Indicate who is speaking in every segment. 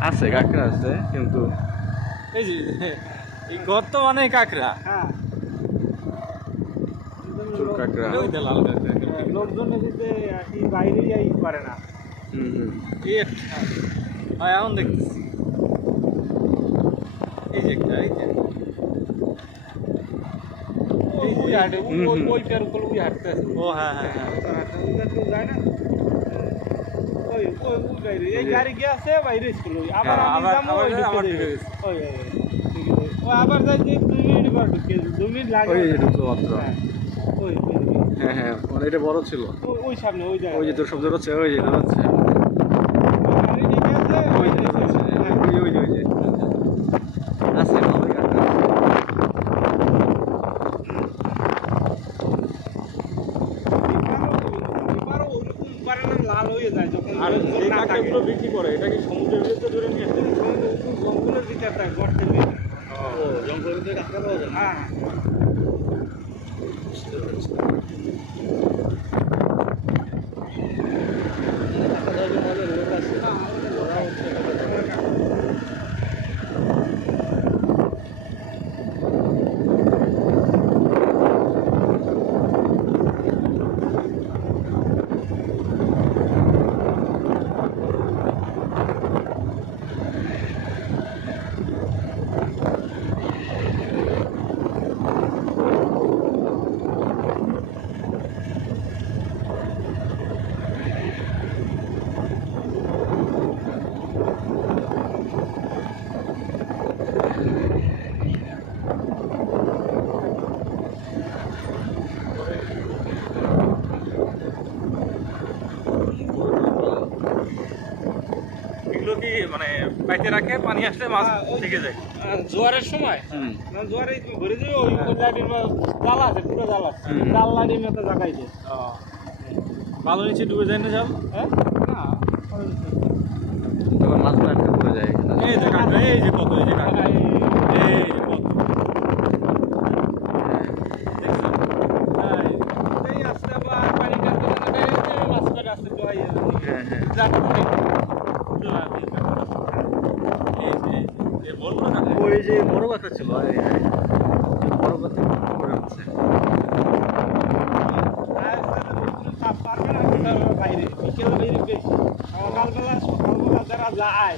Speaker 1: আছে কাঁকড়া আছে কিন্তু
Speaker 2: এই গর্ত মানে কাঁকড়া।
Speaker 1: কাঁকড়া।
Speaker 3: লোকজন বাইরে যাই পারে না
Speaker 2: এখন দেখতেছি। এই যে একটা এই যে।
Speaker 3: ওই ওই হাটে ওই ওই ওইটার উপর ওই হাঁটতে আছে।
Speaker 2: ও হ্যাঁ হ্যাঁ হ্যাঁ।
Speaker 3: যায় না এই গাড়ি বাইরে আবার
Speaker 2: হ্যাঁ,
Speaker 3: আমি যাব ওই
Speaker 2: আবার
Speaker 3: ঢুকে ওই। ও আবার যাই যে দুই মিনিট পর ঢুকে যাবে। দুই মিনিট লাগে।
Speaker 1: ওই ঢুকলো মাত্র।
Speaker 3: হ্যাঁ, ওই
Speaker 1: হ্যাঁ হ্যাঁ মানে এটা বড় ছিল।
Speaker 3: ওই- ওই সামনে ওই জায়গায়।
Speaker 1: ওই যে তোর শব্দ হচ্ছে ওই যে দাঁড়াচ্ছে
Speaker 3: গাড়ি ঢুকে আছে,
Speaker 1: ওই
Speaker 3: ওই
Speaker 1: যে
Speaker 3: যে,
Speaker 1: দাঁড়াচ্ছে
Speaker 3: হ্যাঁ।
Speaker 1: ওই যে ওই যে ওই যে আছে ভালোই কাঁকড়া
Speaker 3: এবারও ওরকম পারে না, লাল হয়ে যায় যখন
Speaker 2: আর। কাঁকড়াগুলো বিক্রি করে এটা কি সমুদ্রের ভিতরে ধরে নিয়ে আসে
Speaker 3: জঙ্গলের ভিতরে ভিতরে।
Speaker 2: ও জঙ্গলের ভিতরে কাঁকড়া পাওয়া যায়
Speaker 3: হ্যাঁ
Speaker 2: এগুলো কি মানে পাইতে রাখে পানি আসলে মাছ
Speaker 3: হ্যাঁ,
Speaker 2: থেকে যায়।
Speaker 3: আর জোয়ারের সময়?
Speaker 1: হুম।
Speaker 3: না জোয়ারে ভরে দিও ওই ওই লাইটের জাল আছে পুরো জাল আছে। জাল লাইটের মতো জাগাই দে
Speaker 2: ভালো নিচে ডুবে যায় না জাল?
Speaker 3: হ্যাঁ? না
Speaker 1: তখন আটকে পড়ে যায়
Speaker 2: এই যে কাঁকড়া এই যে কত এই যে কাঁকড়া
Speaker 3: এই-
Speaker 2: যে কত
Speaker 3: এই আসতে আবার পানিটার দোকানে এই যে মাছ ধরে আসতে তো আইয়া
Speaker 1: হ্যাঁ হ্যাঁ
Speaker 3: জাল করে।
Speaker 2: এই যে, এই যে, এই বড় বড় কাঁকড়া।
Speaker 1: ওই যে বড় কাঁকড়া ছিল। বড় কাঁকড়া পড়ে আছে
Speaker 3: আর কোনো কাজ পারবে না, তার বাইরে বিকেল সকালবেলা সকালবেলা যারা যায়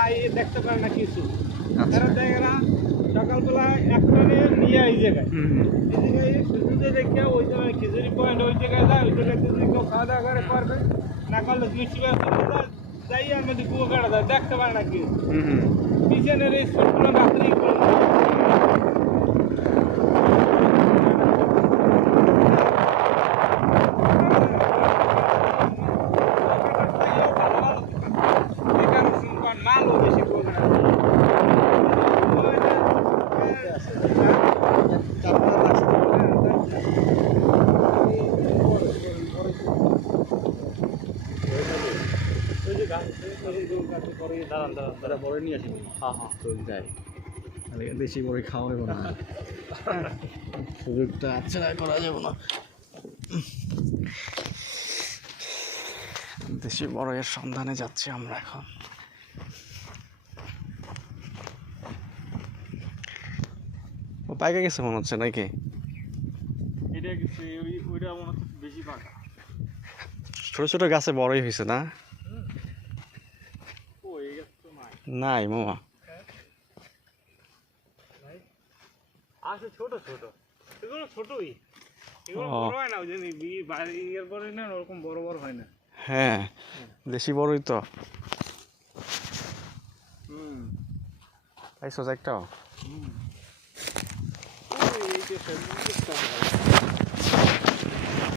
Speaker 3: আই দেখতে পারে না না সকালবেলা নিয়ে ওই খিচুড়ি পয়েন্ট ওই জায়গায় যায়। ওই জায়গায় খাওয়া দাওয়া করে করবে না করলে যাই আর মধ্যে কুয়ো কাটা যায় দেখতে পারে
Speaker 1: নাকি।
Speaker 3: পিছনের এই স্কুলগুলো রাত্রি মালও বেশি করে
Speaker 2: দাঁড়ান দাঁড়ান
Speaker 1: তারা বড় নিয়ে আসি
Speaker 2: হ্যাঁ হ্যাঁ।
Speaker 1: তো যাই। তাহলে দেশি বড় খাওয়া যাবে না। সুযোগটা আচ্ছা করা যাবে না। দেশি বড়ের সন্ধানে যাচ্ছি আমরা এখন। ও পাইকে গেছে মনে হচ্ছে নাকি?
Speaker 2: এটা কিছু ওই ওইটা মনে হচ্ছে বেশি পাকা।
Speaker 1: ছোট ছোট গাছে বড়ই হয়েছে না?
Speaker 2: গাছ নাই
Speaker 1: মামা।
Speaker 2: ছোট ছোট।
Speaker 3: এগুলো ছোটই। এগুলো বড় হয় না ওই জন্য ইয়ের পরে না ওরকম বড় বড় হয় না।
Speaker 1: হ্যাঁ দেশি বড়ই তো।
Speaker 2: হুম।
Speaker 1: পাইছো একটাও
Speaker 3: ওই এই যে সবজি